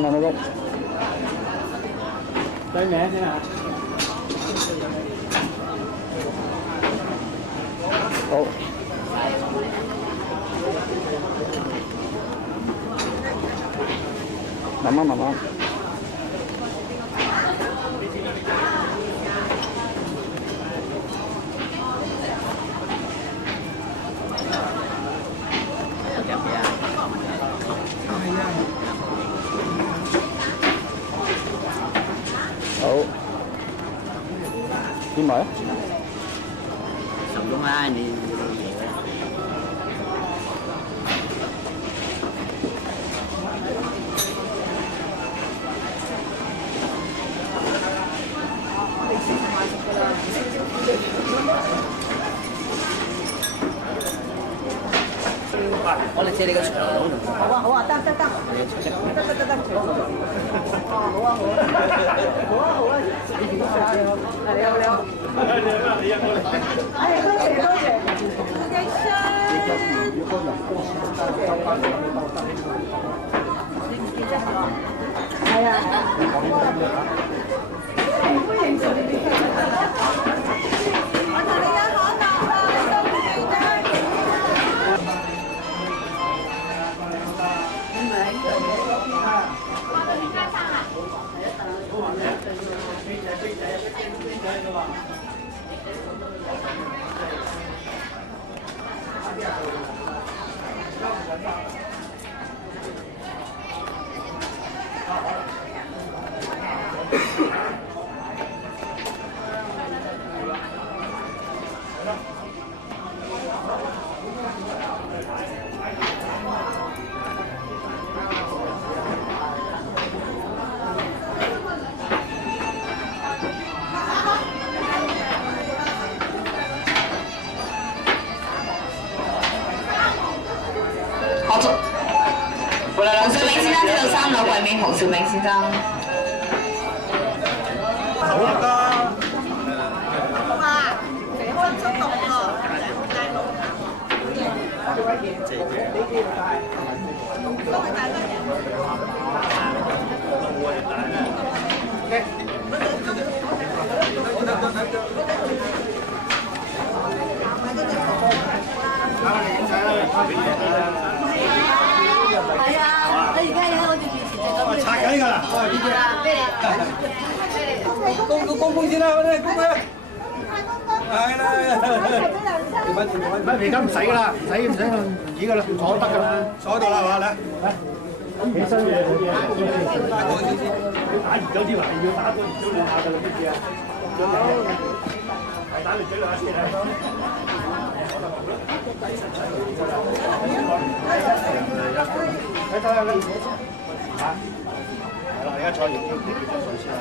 慢慢喐。對名先啊！好。慢慢慢慢。好，邊位啊？手工啦，你嘢啦。我哋借你個長佬。好啊好啊，得。哦好啊好啊，你好。哎多謝。係啊。歡迎做呢啲。我同你有可能啊，洪少銘先生知道3樓櫃面，洪少銘先生。好啦。哇，分出動喎。係啊，你而家喺我哋面前就咁樣。拆緊㗎啦！公先啦，嗰啲公啦。係啦。而家唔使㗎啦，唔使輪椅㗎啦，坐得㗎啦，坐喺度啦係嘛？嚟，起身嘅好嘢。打完咗之後要打多2下㗎啦，知唔知啊？係打完嘴兩下先啊！睇睇下啦，嚇，係啦，而家坐完叫再上先啦。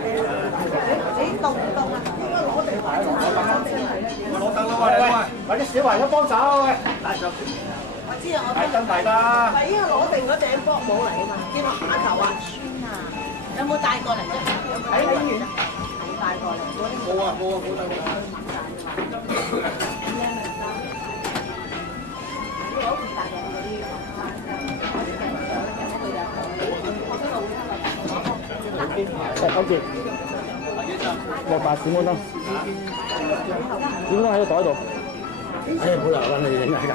你凍唔凍啊？應該攞地牌攞凳啦喂，揾啲小朋友幫手喂。我知啊，我大燈大啦。係因為攞定嗰頂波帽嚟啊嘛，見我下頭啊酸啊，有冇帶過嚟啫？喺醫院啊，冇帶過嚟。冇啊冇帶過嚟。攞唔帶過嗰啲。好嘅。落白閃光燈。點解喺個袋度？哎，冇留啦，你影係咁。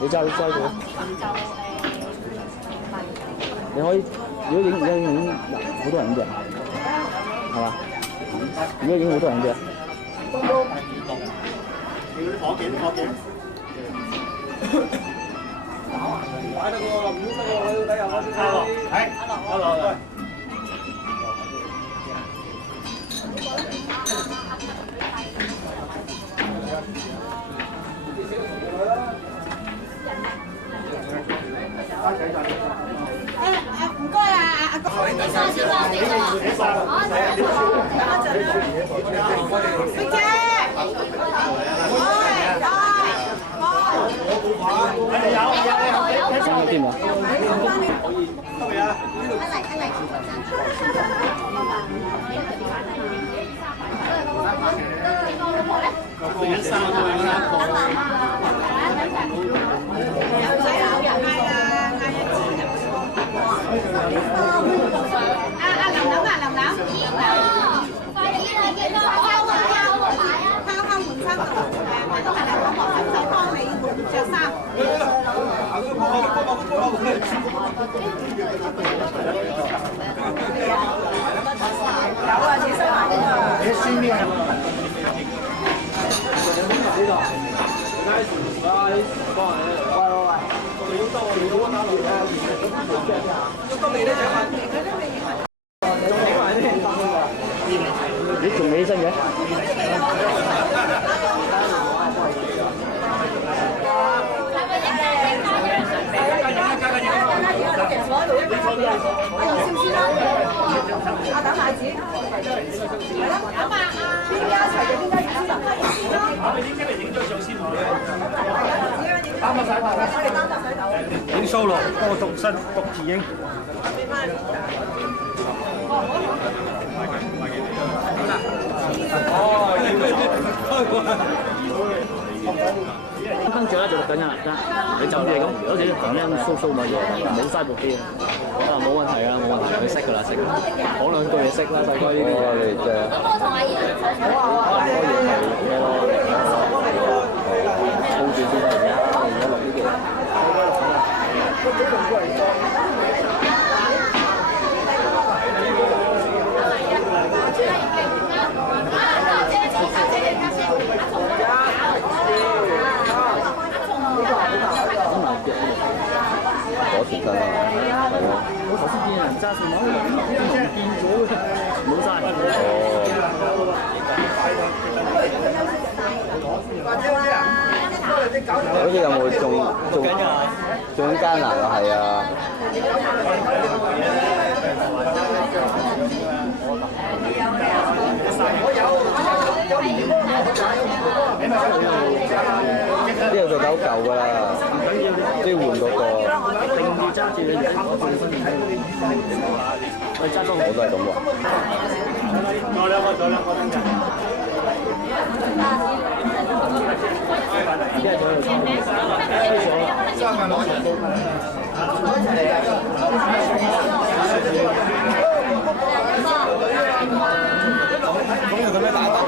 你揸佢。你可以，如果影好多人嘅，係嘛？如果影好多人嘅。火警。擺得個唔得個，睇下我啲。係。hello。唔該啊，阿哥。你三小啦，你飛姐。三個添啊！你仲未起身嘅？影 solo， 幫我獨自影。跟住咧就錄緊㗎啦，你就好似咁，好似咁樣騷咪嘢，冇嘥部機啊，冇問題㗎，冇問題，佢識㗎啦，識㗎，講兩句就識啦，細哥呢啲。你真係。咁我同阿爺好啊，科研係咩咯？操住先得㗎，而家錄呢啲。嗰條真啊，係咯。我頭先見人揸電話，變咗冇晒。好似有冇仲艱難啊？係啊。呢度就夠舊㗎啦，即係換嗰個。一定要揸住你哋攞住你身邊。我揸多我都係咁喎。再兩個。而家仲喺度咁有咩打法啊？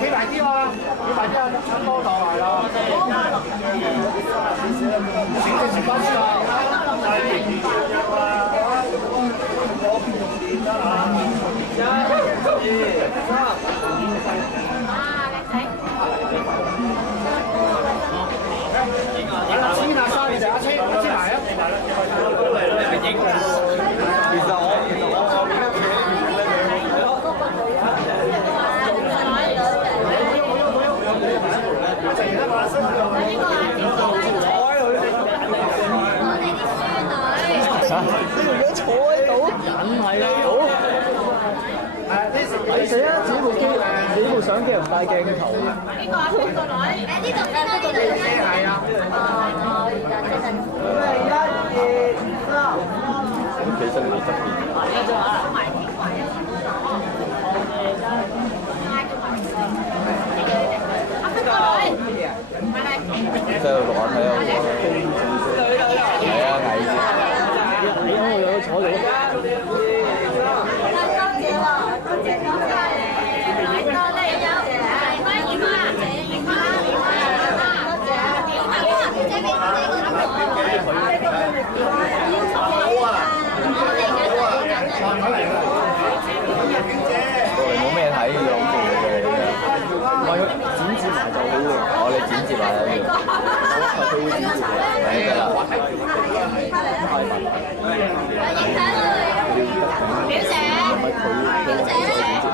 企大啲啊！企大啲啊！多頭嚟啦！整隻錢包先啊！阿千啊，沙你哋阿千埋啊！其實我坐喺度，梗係啦，抵死啊！自己部機，自己部相機又唔帶鏡頭。呢個啊，呢個女，呢度呢個女係啊。咁企身喺側邊。即係錄下睇下。係啊，矮啲。你我有坐到。冇咩睇嘅，好做嘅。我剪接埋就好喎。我哋剪接埋啦，佢會剪接嘅，係㗎啦。表姐，表姐，翻嚟表姐，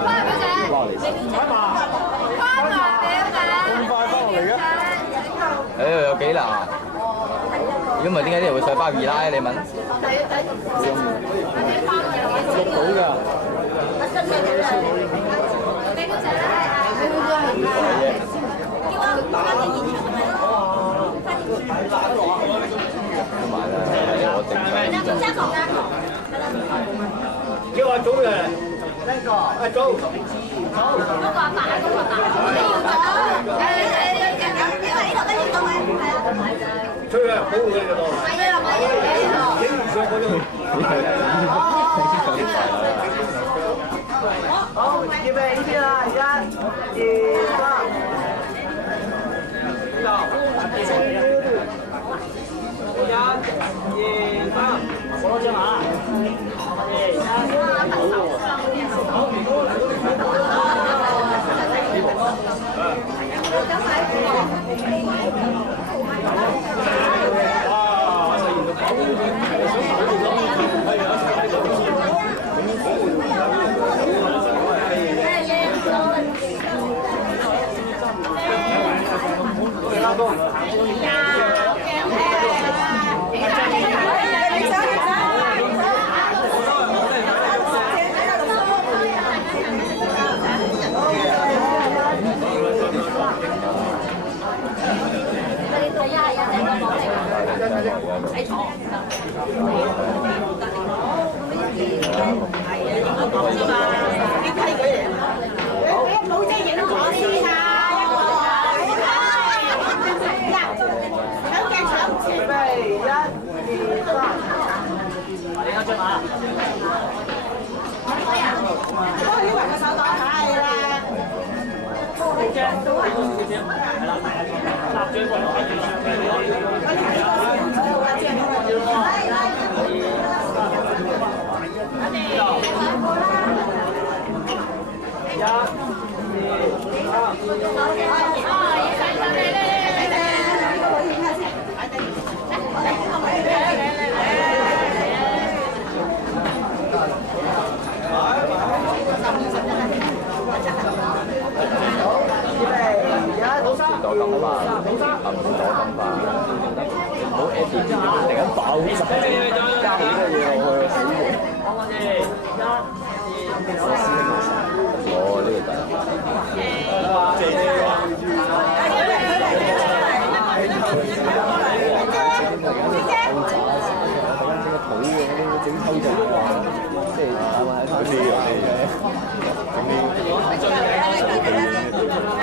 翻嚟表姐。咁快翻落嚟嘅？誒有幾難？如果唔係點解啲人會上包二奶？你問？錄到㗎。叫阿祖嘅，阿祖，吹啊，好嘅嗰度。影唔上嗰度。好，預備呢邊啦，1、2、3。我攞張啊！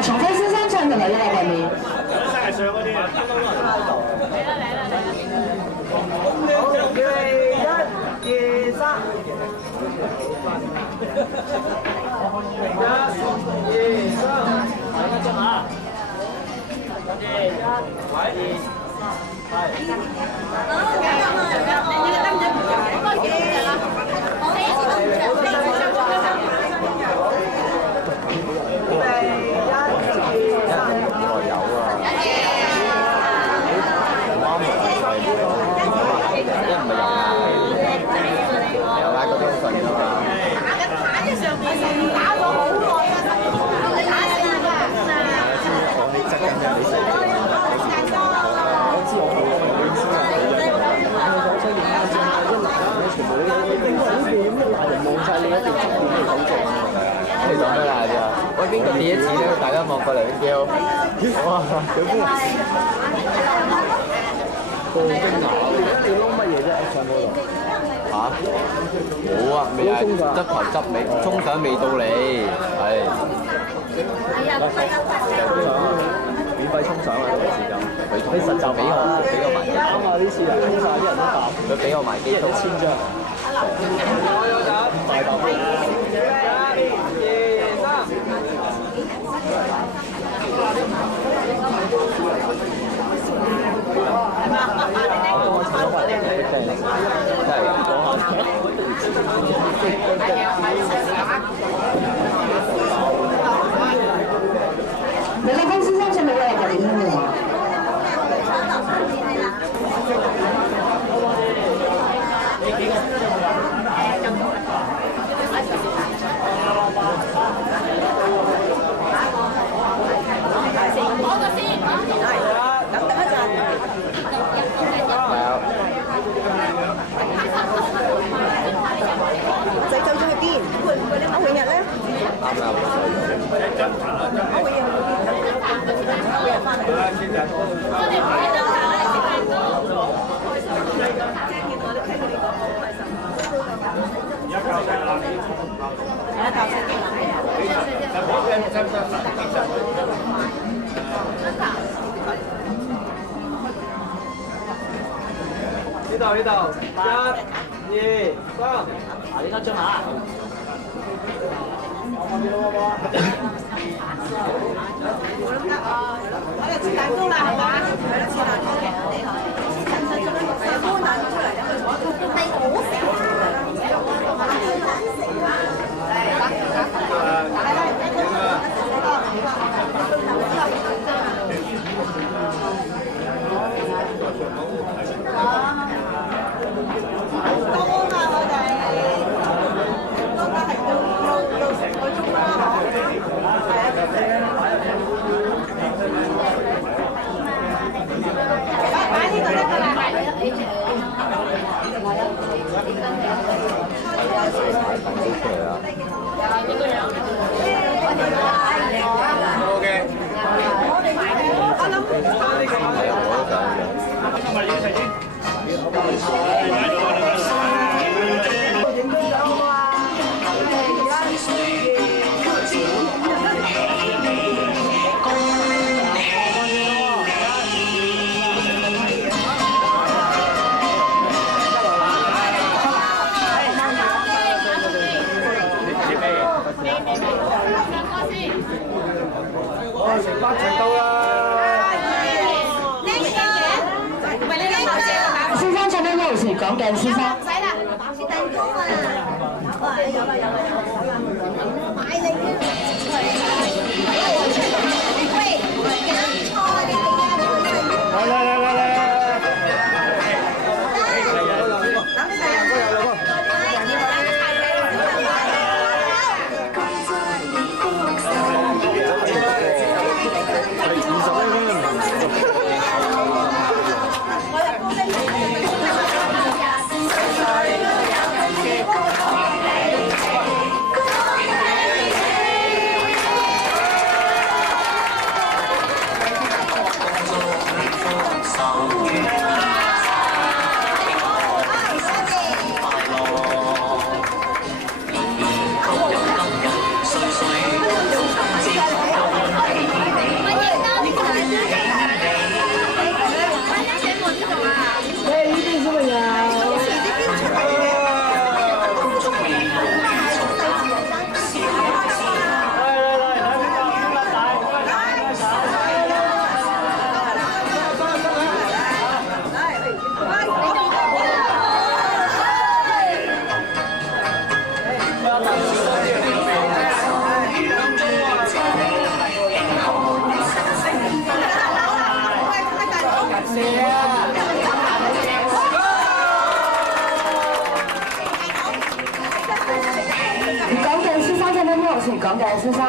茶餐先生唱就嚟啦，後面。上嗰啲啊！你講咩啊？喂，邊個第一次咧？大家望過嚟叫，哇！有邊？個蒸牙，你撈乜嘢啫？上嗰度嚇？冇啊，未係執頭執尾，沖上未到你，係。免費沖上啊！個時間，你實習俾我埋機。啱啊！呢次啊，沖曬啲人都答，佢俾我埋機1,000張。大啖。李立峰先生唱嘅係點嘅話？呢度，1、2、3。嗱，呢家張下。我哋切蛋糕啦，係嘛？係咯，切蛋糕嘅，你睇。蛋糕蛋糕出嚟，有冇坐？係好食先生坐喺呢度時講嘅，先生。唔使啦，切蛋糕啊！有啦，買你嘅。喂，揀錯啊！你哋啊！講嘅先生，請喺呢度時講嘅先生。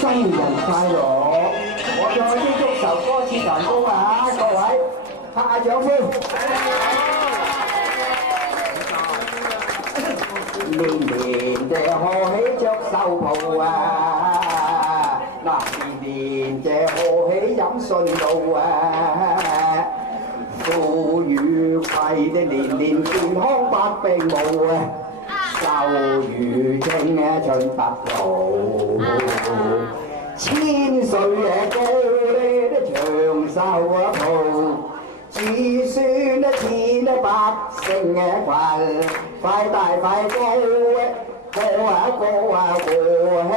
新年快樂！我再啲祝壽歌詞彈弓啊，各位拍下掌聲。年年這賀喜着壽袍啊，嗱年年這賀喜飲順路啊，富裕貴的年年健康百病無啊！壽如正春白露，千歲高咧長壽抱，子孫錢百姓群，快大快高過和氣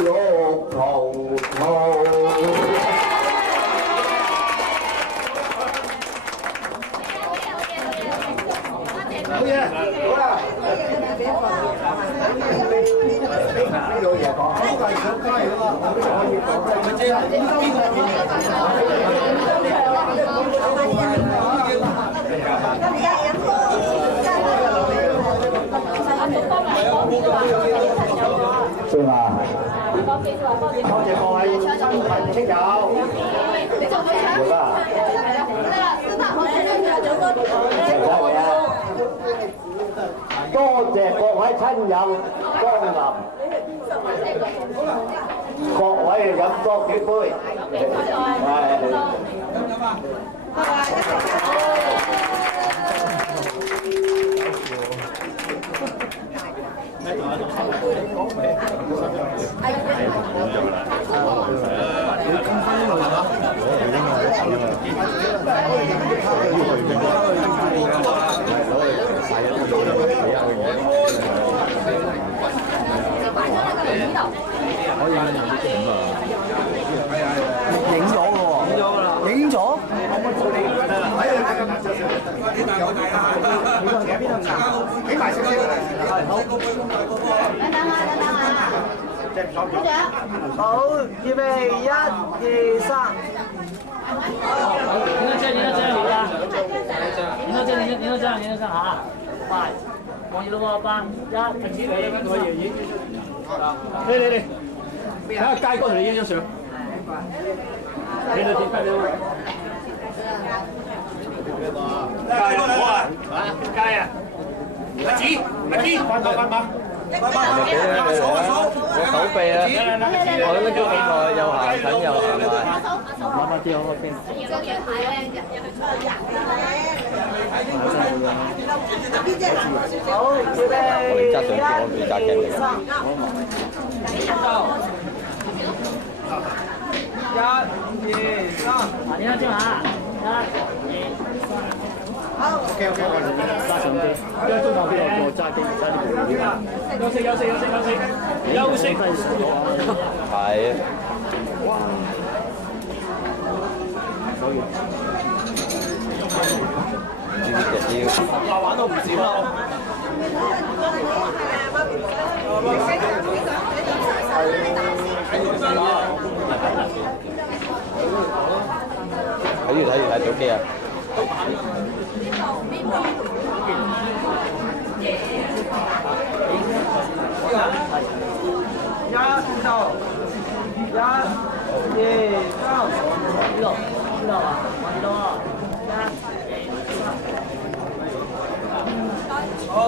六葡萄。好嘢，好啦。呢度嘢講，呢個係想加嘢咯，可以講嘅。咪知啦，邊個對嘛？多謝各位親朋戚友，好啦。多謝各位親友光臨，各位飲多幾杯。影咗嘅喎，影咗。幾埋少少，係好。好，預備1、2、3。您到这里啊！快，往一路8、1，停止你可以影。你，睇下街哥同你影張相。你哋點解你？街好啊！街啊！阿子，快馬！我手臂啊！我都叫咁耐，又行近又行埋。慢慢啲，我邊。好，準備。我哋揸相機，我哋揸鏡嚟。1、2、3。你睇先嚇，1、2、3。好。OK，我哋揸相機，因為中間邊有個揸機，揸啲部機。休息。係啊。哇！所以呢啲玩到唔少啦。睇手機啊！哦，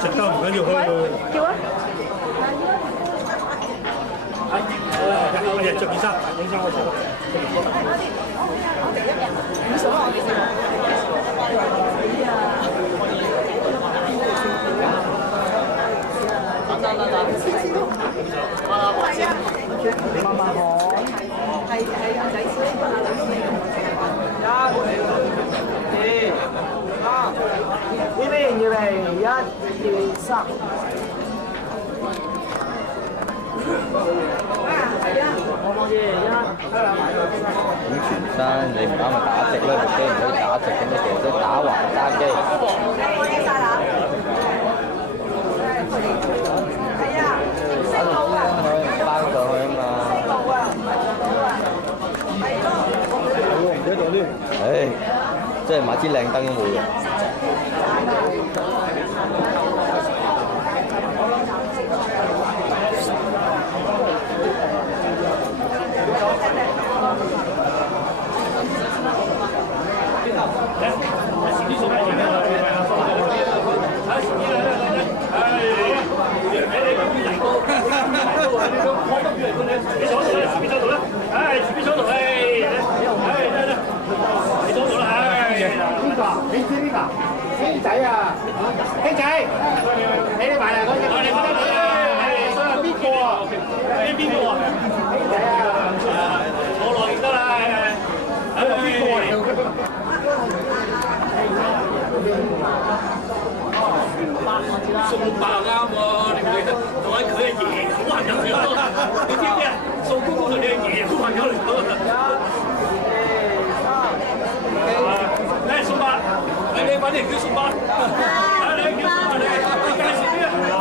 食得唔緊要，叫啊！我哋着件衫，影相我着。慢慢講。係仔先。1、2、3。呢邊預備1、2、3。咁全身你唔啱咪打直啦，部機唔可以打直咁樣，其實即係打橫揸機。翻上去啊嘛。唉，即係買支靚燈都冇用。你知呢個兄仔啊？兄仔，你哋埋嚟嗰隻，你覺得你想係邊個啊？邊個啊？兄仔啊！我來得啦，係邊個嚟？送白啱喎，你唔記得？同埋佢係爺好朋友嚟㗎，你知唔知啊？宋公公同你係爺好朋友嚟㗎。送八，你揾人叫送八，你叫送八你介紹啲啊？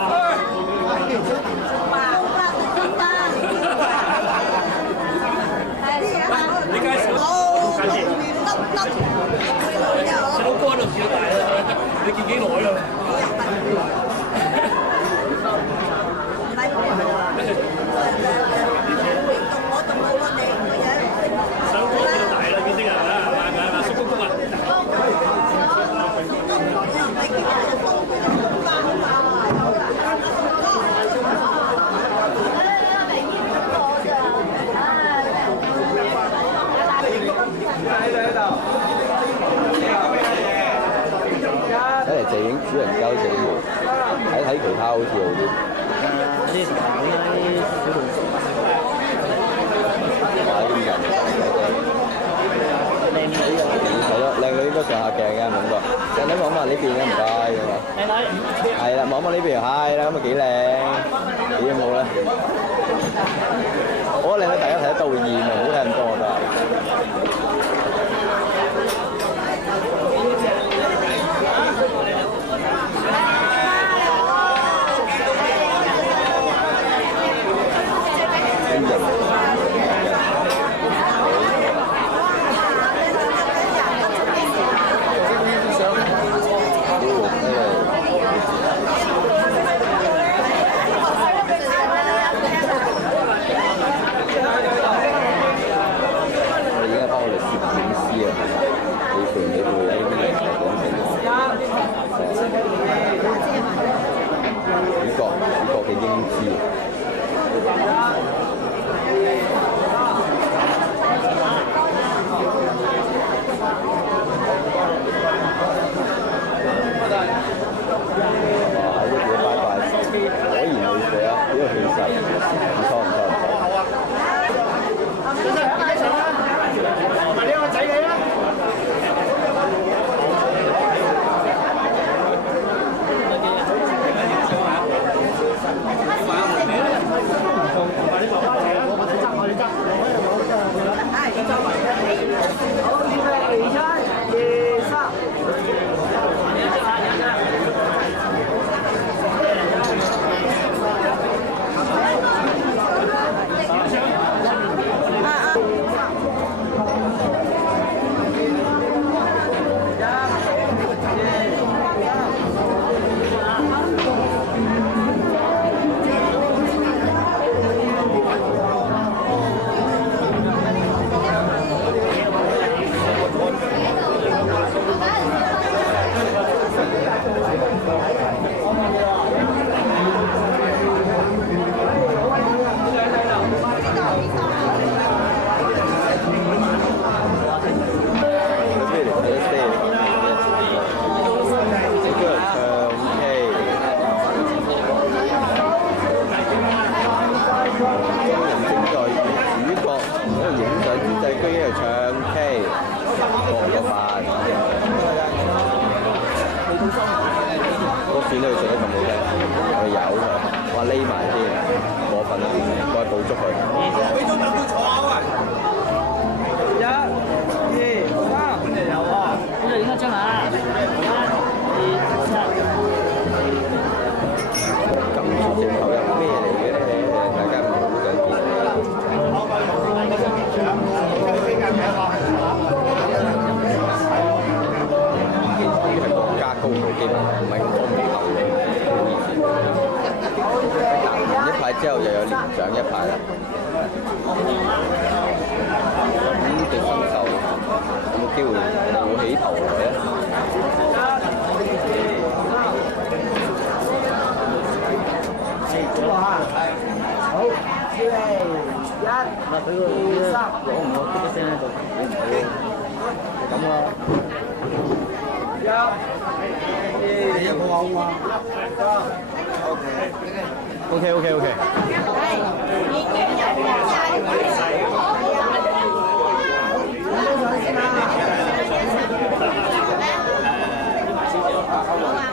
你介紹，細佬哥喺度住得大啦，你見幾耐啦？細佬哥住得大啦，見識啊！叔公公啊！睇嚟就影主人家好似好悶，睇其他好似好啲。啲小朋友靚女啊！係咯，靚女應該上下鏡嘅，唔覺？靚女望望呢邊嘅唔該咁啊。靚女。係啦，望望呢邊係啦，咁啊幾靚，幾好咧。我覺得靚女大家睇得到會厭啊，唔好睇咁多我覺得。拜之後又有連長一排啦。咁對新秀有冇機會冒起頭來咧？好，預備1、2、3，攞唔攞啲聲喺度？咁咯。OK。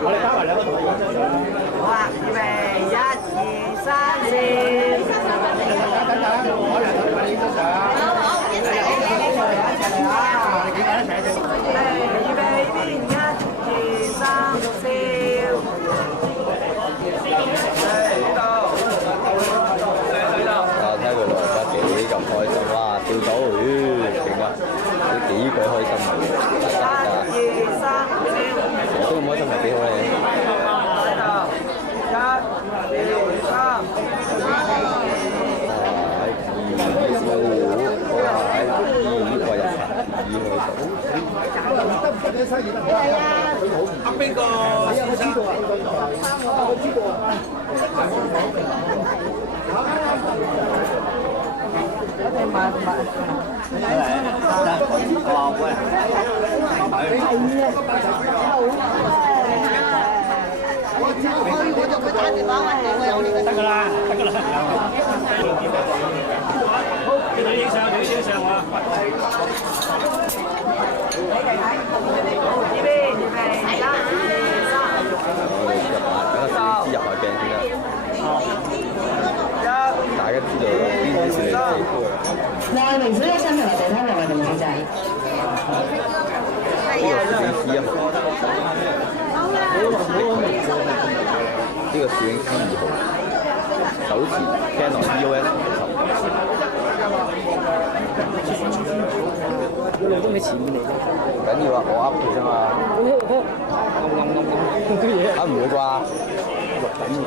我哋加埋兩個同學好啊，預備1、2、3，先。等，我嚟同你影張相。一齊嚟啊！幾個一齊嚟？預備1、2、3，笑。睇佢老人家幾咁開心，哇！跳到，勁啊！都幾鬼開心啊！1、2、3，笑。成日都咁開心，係幾好咧？喺度，1、2、3。邊個？我知道啊，我知道啊。我就會打電話揾你，我有你嘅。得㗎啦。好，叫你影相啊！預備1、2、3。入下鏡先啦。大家知道邊啲是你皮膚啊？內名小姐身同埋地攤同埋名仔。呢個攝影師1號，呢個攝影師2號，手持 Canon EOS 50。要錄到你前面嚟啫。唔緊要啊，我噏佢啫嘛。唔會啩？錄緊嘅。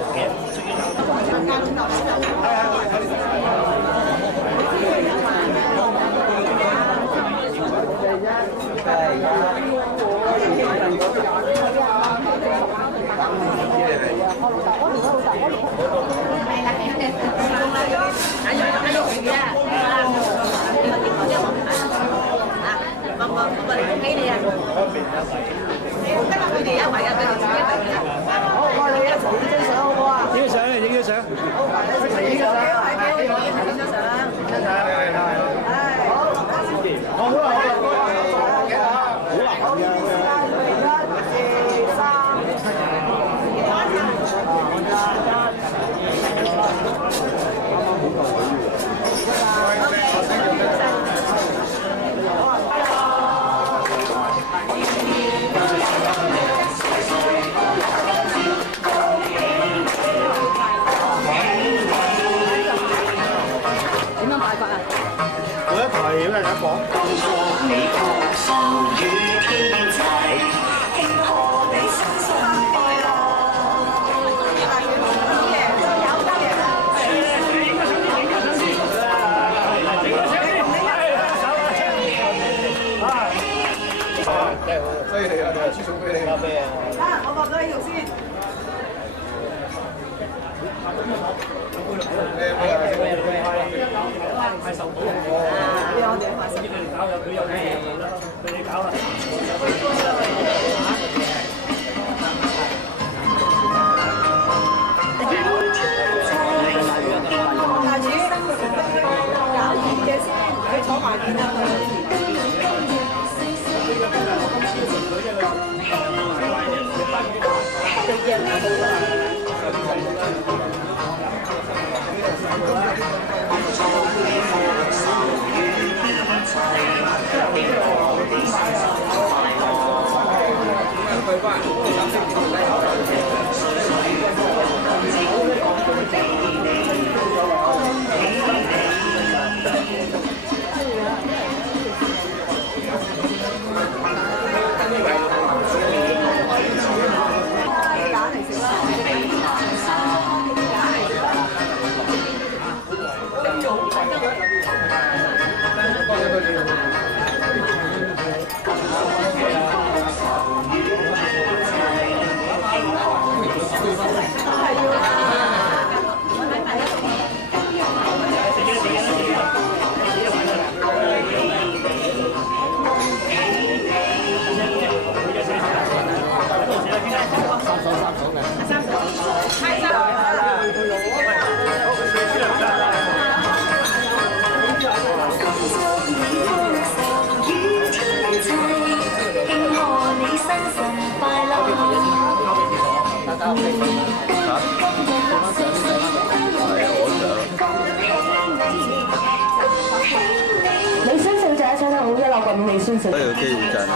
運氣宣誓。都有機會震啊！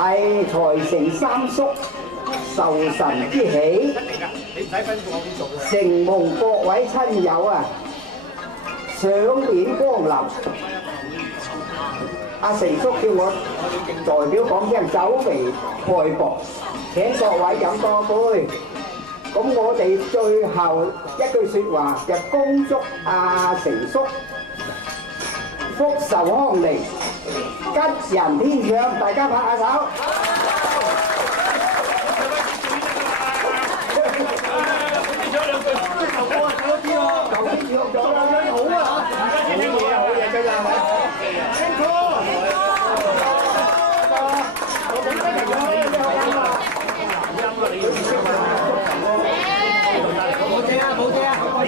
係財成三叔，壽神之喜，承蒙各位親友啊賞面光臨。阿成叔叫我代表講聲久違蓋博，請各位飲多杯。咁我哋最後一句説話就恭祝阿成叔福壽康寧。吉人天相，大家拍下手。頭先學咗啦，好啊！好嘢，真係好。冇聲啊！冇聲啊！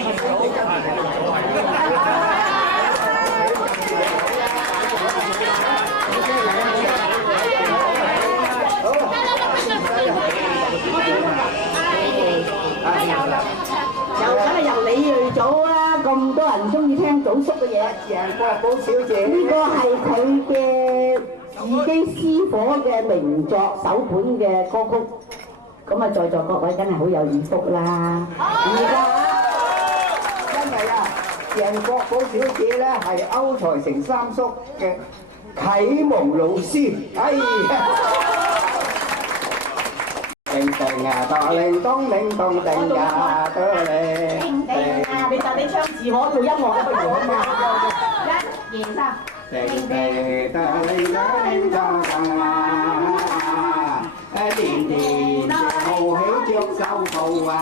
又梗係由你嚟組啦，咁多人中意聽祖叔嘅嘢。鄭國寶小姐，呢個係佢嘅自己私伙嘅名作首本嘅歌曲，咁啊在座各位梗係好有耳福啦。因為啊，鄭國寶小姐咧係歐財成三叔嘅啟蒙老師。哎呀！叮叮啊，當鈴當鈴當叮啊，當鈴。你就你唱字我做音樂嘅不如啊嘛。1、2、3。叮叮當鈴當鈴當叮啊，年年好喜着手抱啊，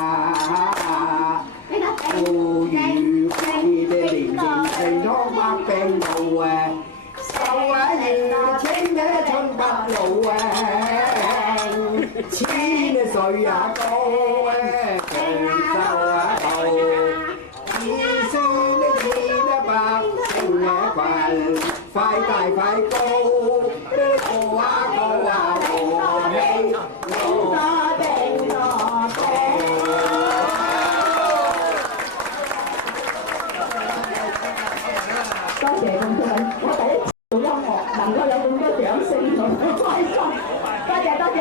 富裕貴的年年成咗百病冇啊，手啊年青的春不老啊。千歲也高啊，長壽啊後，子孫的錢啊百姓啊群，快大快高，高啊高啊和氣，高啊定啊高。多謝咁多位，我第一次做音樂，能夠有咁多掌聲，我好開心。多謝多謝。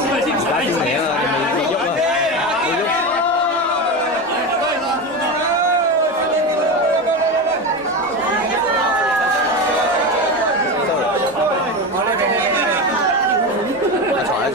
而家叫名啊，未喐啊，未喐。一齊。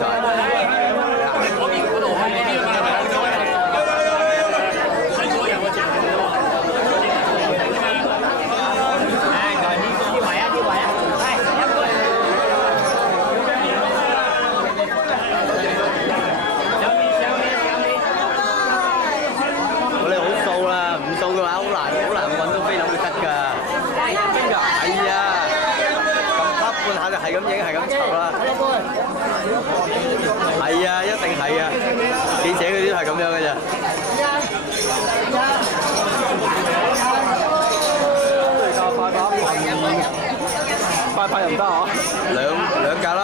係咁影，係咁籌啦。係啊，一定係啊。記者嗰啲都係咁樣嘅咋。快快又唔得嗬？兩格啦。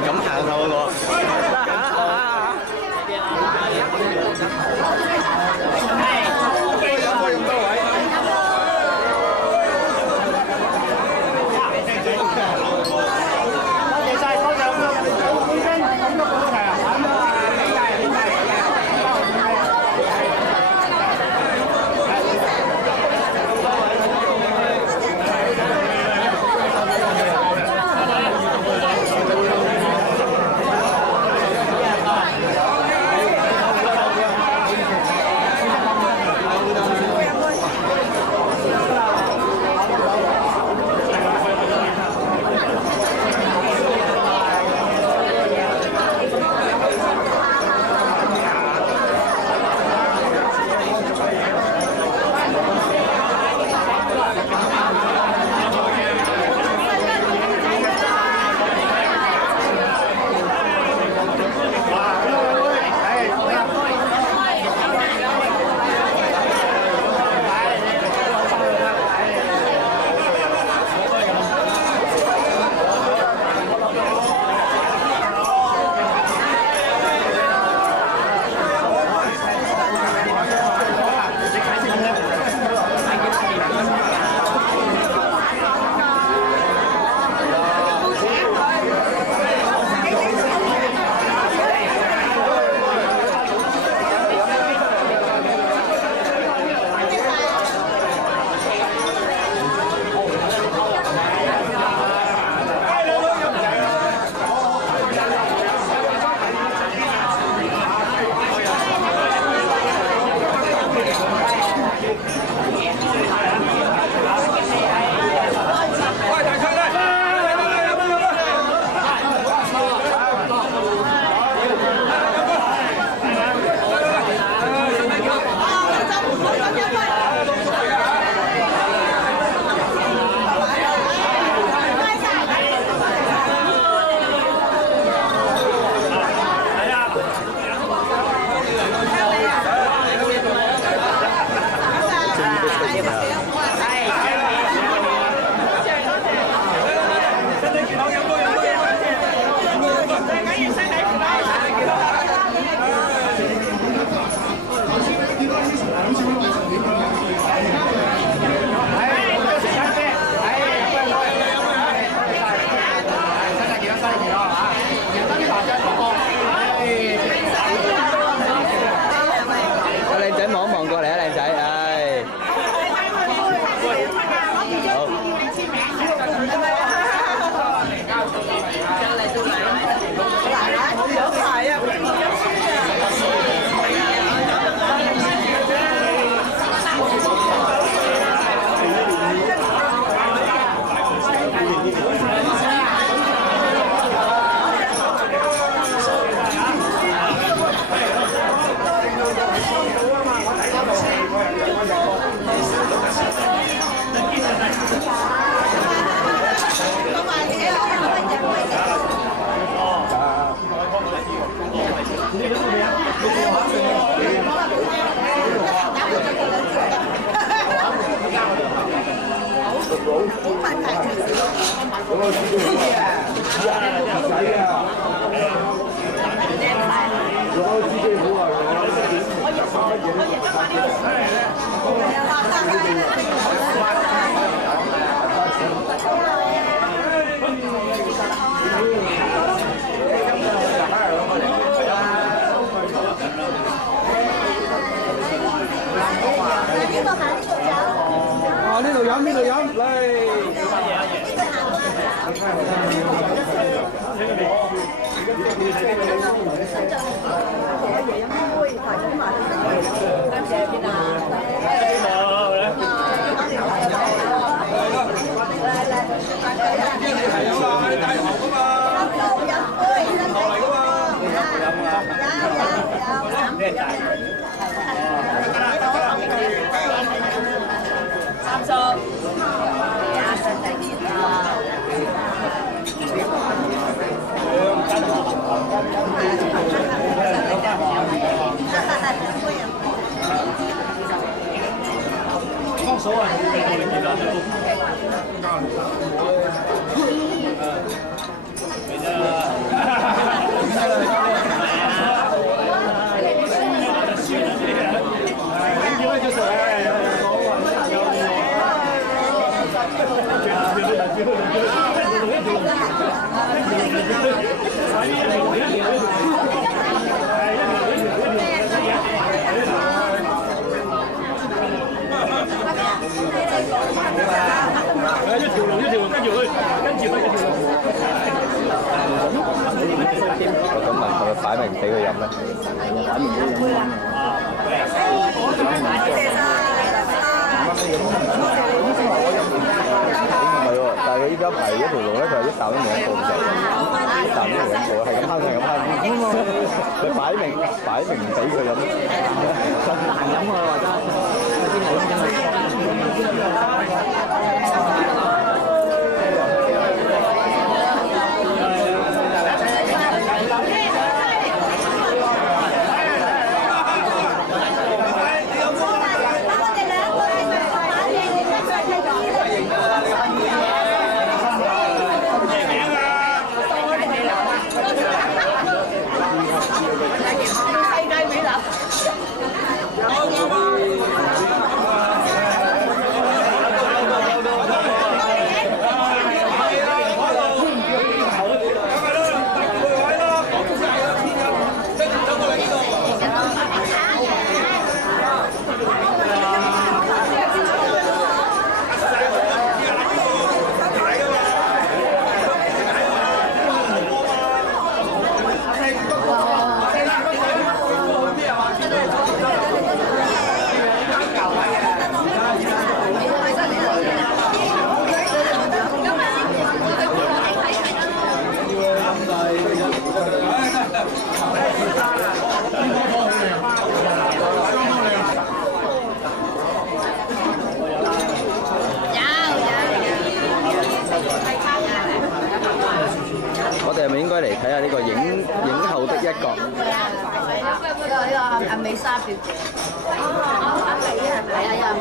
咁行頭嗰個。呢度飲嚟。放手啊！你見到一條龍跟住去。我想問係咪擺明俾佢飲咧？擺明俾佢飲唔係喎，但係佢依家排一條龍咧，佢係一啖都冇飲過嘅，一啖都冇飲過，係咁慳係咁慳。佢擺明唔俾佢飲，難飲啊！話齋，邊個飲我哋係咪應該嚟睇下呢個影后的一角？呢個阿美莎表姐，阿美係咪啊？阿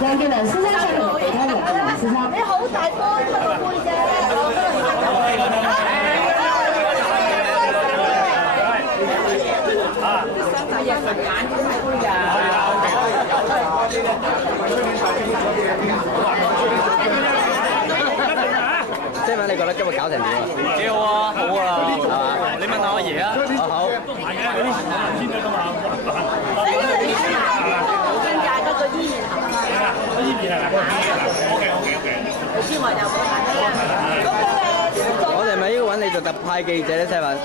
梁建良先生上嚟俾他梁先生。你好大波出個杯啫。啊！想睇嘢份眼點杯㗎？今日搞成點啊？幾好啊，好啊，係嘛？你問下我爺啊。好。我哋係咪應該揾你做特派記者咧，西文？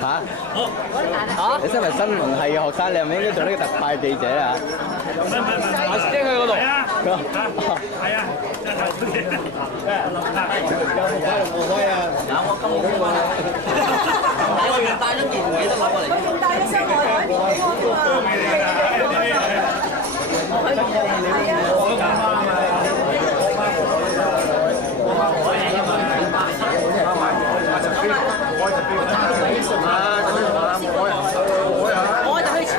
嚇？你身為新聞系嘅學生，你係咪應該做呢個特派記者啊？我驚去嗰度。係啊。我原帶咗件唔記得攞過嚟。仲帶咗箱外海面俾我㗎我就去查。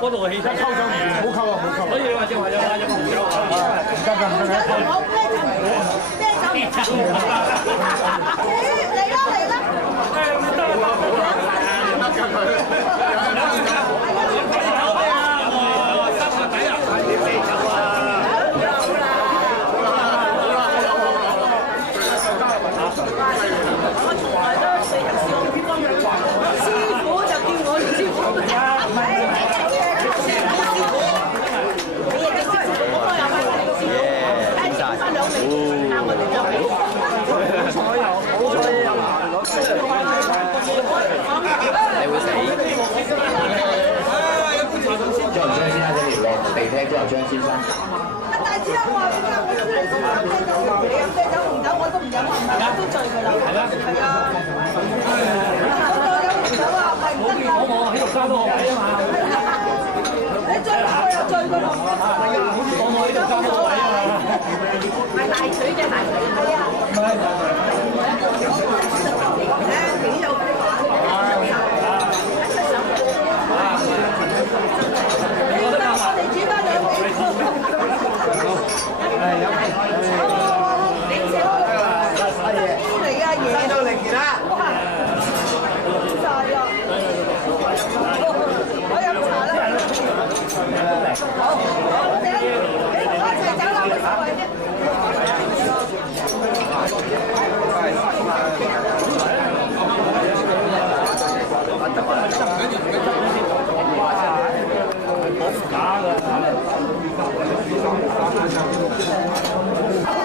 嗰度嘅氣質溝走唔掂，冇溝啊冇溝。所以你話正話有紅酒啊，得㗎。嚟啦嚟啦！你會死。地聽之後，張先生。大隻啊！我知你飲啤酒紅酒我都唔飲啊，我都醉㗎啦。係啊。我飲紅酒啊，係唔得㗎。我喺度交多個位啊嘛。你醉我又醉㗎啦。我喺度交多個位啊嘛。係大水啫，大水。係啊。幾有規劃。我哋煮翻兩味。嚟啊爺！到嚟啦！晒啊！我飲茶啦。好，我哋你同我一齊走啦，冇所謂啫。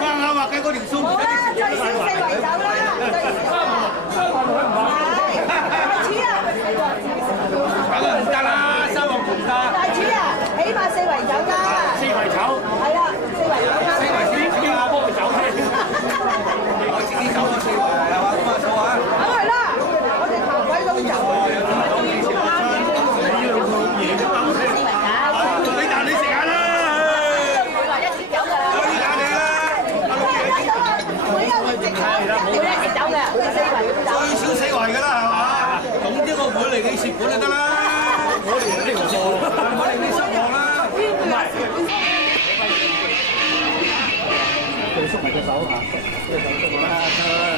啱啱話計嗰條數。好啦，最少4圍走啦，最少。得啦，收落盤㗎。大廚啊，起碼4圍走啦。4圍走。係啦，4圍走啦。4圍先叫我幫佢走先。我自己走咗4圍係嘛？咁啊數啊。梗係啦，我哋行鬼咁走。你啖你食下啦。每圍1次走㗎啦。可以揀你啦。每一圍直走，每一直走嘅，好似4圍咁走。最少4圍㗎啦，係嘛？總之我唔會嚟你蝕本就得啦。我嚟呢條數，我嚟你失望啦。唔係。手啊，即係手足啦。